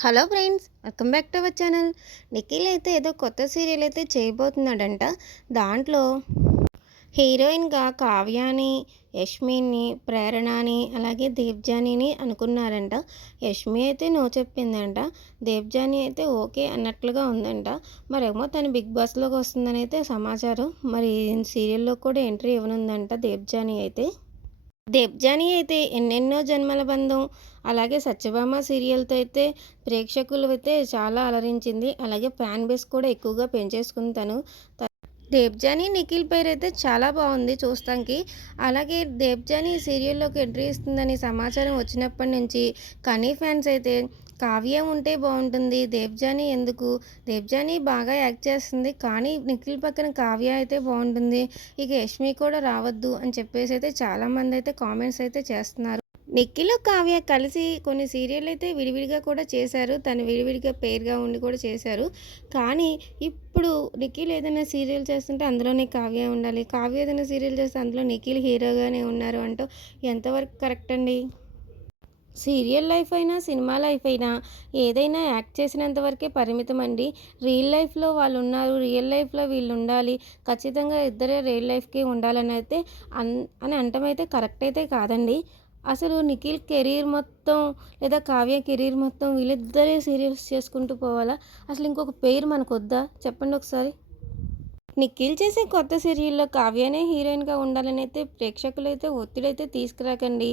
Hello friends welcome back to our channel. Nikhil అయితే ఏదో కొత్త సీరియల్ అయితే చేయబోతున్నాడంట. దాంట్లో హీరోయిన్గా కావ్యాని యష్మిని ప్రేరణని అలాగే దీప్జానిని అనుకున్నారంట. యష్మి అయితే నో చెప్పిందంట. దేవ్జాని అయితే ఓకే అన్నట్లుగా ఉందంట. మరేమో తను బిగ్ బాస్లోకి వస్తుందని అయితే సమాచారం. మరి సీరియల్లో కూడా ఎంట్రీ ఇవ్వనుందంట దేవ్జాని అయితే. దేవ్జాని అయితే ఎన్నెన్నో జన్మల బంధం అలాగే సత్యభామ సీరియల్తో అయితే ప్రేక్షకులు అయితే చాలా అలరించింది. అలాగే ఫ్యాన్ బేస్ కూడా ఎక్కువగా పెంచేసుకుంది తను. దేవ్జాని నిఖిల్ పేరు అయితే చాలా బాగుంది చూస్తానికి. అలాగే దేవ్జాని సీరియల్లోకి ఎంట్రీ ఇస్తుందని సమాచారం వచ్చినప్పటి నుంచి కనీ ఫ్యాన్స్ అయితే కావ్య ఉంటే బాగుంటుంది. దేవ్జాని ఎందుకు? దేవ్జాని బాగా యాక్ట్ చేస్తుంది. కానీ నిఖిల్ పక్కన కావ్య అయితే బాగుంటుంది. ఇక యష్మి కూడా రావద్దు అని చెప్పేసి అయితే చాలామంది అయితే కామెంట్స్ అయితే చేస్తున్నారు. నిఖిల్ కావ్య కలిసి కొన్ని సీరియల్ అయితే విడివిడిగా కూడా చేశారు. తను విడివిడిగా పేరుగా ఉండి కూడా చేశారు. కానీ ఇప్పుడు నిఖిల్ ఏదైనా సీరియల్ చేస్తుంటే అందులోనే కావ్య ఉండాలి. కావ్య ఏదైనా సీరియల్ చేస్తే అందులో నిఖిల్ హీరోగానే ఉన్నారు అంటూ ఎంతవరకు కరెక్ట్ అండి? సీరియల్ లైఫ్ అయినా సినిమా లైఫ్ అయినా ఏదైనా యాక్ట్ చేసినంత వరకే పరిమితం అండి. రియల్ లైఫ్లో వాళ్ళు ఉన్నారు రియల్ లైఫ్లో వీళ్ళు ఉండాలి ఖచ్చితంగా ఇద్దరే రియల్ లైఫ్కి ఉండాలని అయితే అన్ అని అంటమైతే కరెక్ట్ అయితే కాదండి. అసలు నిఖిల్ కెరీర్ మొత్తం లేదా కావ్య కెరీర్ మొత్తం వీళ్ళిద్దరే సీరియల్స్ చేసుకుంటూ పోవాలా? అసలు ఇంకొక పేరు మనకు వద్దా చెప్పండి ఒకసారి. నిఖిల్ చేసే కొత్త సీరియల్లో కావ్యనే హీరోయిన్గా ఉండాలని అయితే ప్రేక్షకులు అయితే ఒత్తిడి అయితే తీసుకురాకండి.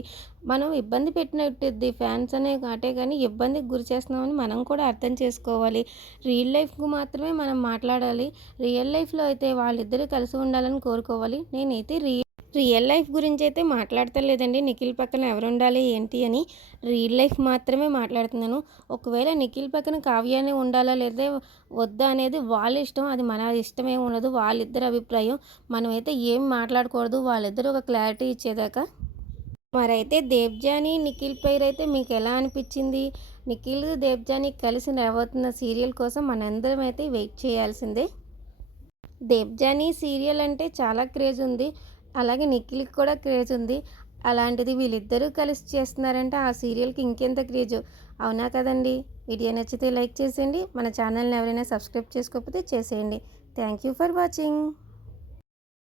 మనం ఇబ్బంది పెట్టినట్టుద్ది ఫ్యాన్స్ అనే కాటే కానీ ఇబ్బందికి గురి చేస్తున్నామని మనం కూడా అర్థం చేసుకోవాలి. రియల్ లైఫ్కు మాత్రమే మనం మాట్లాడాలి. రియల్ లైఫ్లో అయితే వాళ్ళిద్దరూ కలిసి ఉండాలని కోరుకోవాలి. నేనైతే రియల్ రియల్ లైఫ్ గురించి అయితే మాట్లాడతలేదండి. నిఖిల్ పక్కన ఎవరు ఉండాలి ఏంటి అని రియల్ లైఫ్ మాత్రమే మాట్లాడుతున్నాను. ఒకవేళ నిఖిల్ పక్కన కావ్యాన్ని ఉండాలా లేదా వద్దా అనేది వాళ్ళ ఇష్టం అది మన ఇష్టమే ఉండదు. వాళ్ళిద్దరు అభిప్రాయం. మనమైతే ఏం మాట్లాడకూడదు. వాళ్ళిద్దరూ ఒక క్లారిటీ ఇచ్చేదాకా. మరైతే దేవ్జాని నిఖిల్ పేరు అయితే మీకు ఎలా అనిపించింది? నిఖిల్ దేవ్జాని కలిసి రాబోతున్న సీరియల్ కోసం మనందరం అయితే వెయిట్ చేయాల్సిందే. దేవ్జాని సీరియల్ అంటే చాలా క్రేజ్ ఉంది. అలాగే నిఖిల్కి కూడా క్రేజ్ ఉంది. అలాంటిది వీళ్ళిద్దరూ కలిసి చేస్తున్నారంటే ఆ సీరియల్కి ఇంకెంత క్రేజ్? అవునా కదండి? వీడియో నచ్చితే లైక్ చేసేయండి. మన ఛానల్ని ఎవరైనా సబ్స్క్రైబ్ చేసుకోకపోతే చేసేయండి. Thank you for watching.